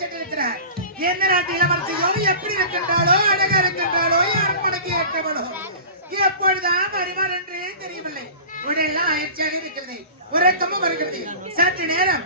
சென்றிருக்கிறார். எந்த நாட்டு இளவரசியோ எப்படி இருக்கின்றாளோ, அழகா இருக்கின்றாளோ, யார் படக்கு ஏற்றவளோ, எப்பொழுதுதான் வருவார் என்றே தெரியவில்லை. உடனெல்லாம் ஆயிற்சியாக இருக்கிறது, உறக்கமும் வருகிறது. சற்று நேரம்